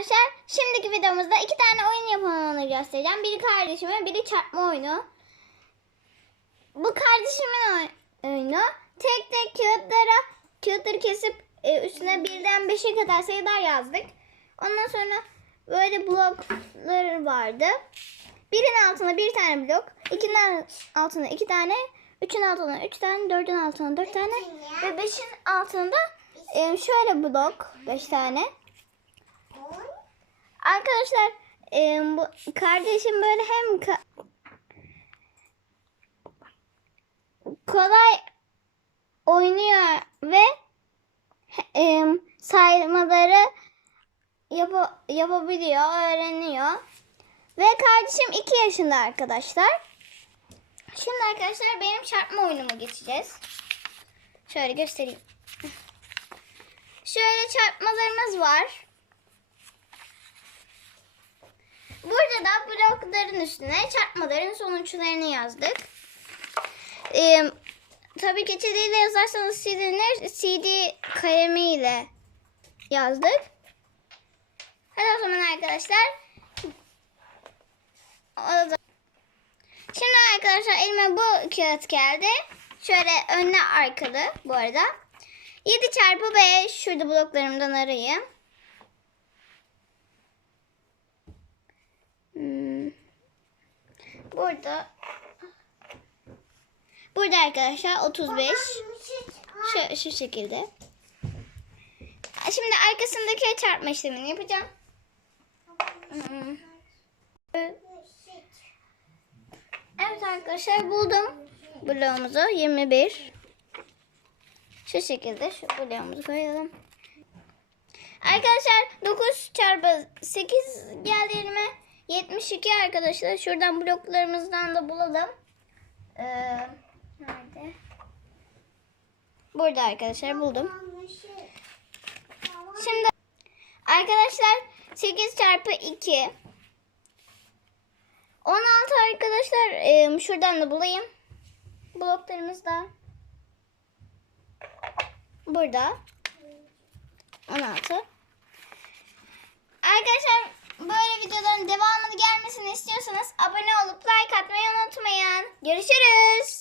arkadaşlar şimdiki videomuzda iki tane oyun yapımını göstereceğim. Biri kardeşime biri çarpma oyunu. Bu kardeşimin oy- oyunu. Tek tek kağıtlara kağıtları kesip e, üstüne birden beşe kadar sayılar yazdık. Ondan sonra böyle blokları vardı. Birin altına bir tane blok, ikinin altına iki tane, üçün altına üç tane, dördün altına dört tane ve beşin altında e, şöyle blok beş tane. Arkadaşlar e, bu kardeşim böyle hem ka- kolay oynuyor ve e, saymaları yapa- yapabiliyor, öğreniyor. Ve kardeşim 2 yaşında arkadaşlar. Şimdi arkadaşlar benim çarpma oyunumu geçeceğiz. Şöyle göstereyim. Şöyle çarpmalarımız var. Burada da blokların üstüne çarpmaların sonuçlarını yazdık. Ee, tabii ile yazarsanız silinir. CD kalemiyle yazdık. Hadi o zaman arkadaşlar. Şimdi arkadaşlar elime bu kağıt geldi. Şöyle önüne arkalı bu arada. 7 çarpı 5 şurada bloklarımdan arayayım. Hmm. Burada Burada arkadaşlar 35 şu, şu şekilde. Şimdi arkasındaki çarpma işlemini yapacağım. Hmm. Evet arkadaşlar buldum bloğumuzu 21. Şu şekilde şu bloğumuzu koyalım. Arkadaşlar 9 çarpı 8 geldi elime. 72 arkadaşlar. Şuradan bloklarımızdan da bulalım. Ee, nerede? Burada arkadaşlar buldum. Şimdi arkadaşlar 8 çarpı 2 16 arkadaşlar e, şuradan da bulayım. Bloklarımız da burada. 16. istiyorsanız abone olup like atmayı unutmayın. Görüşürüz.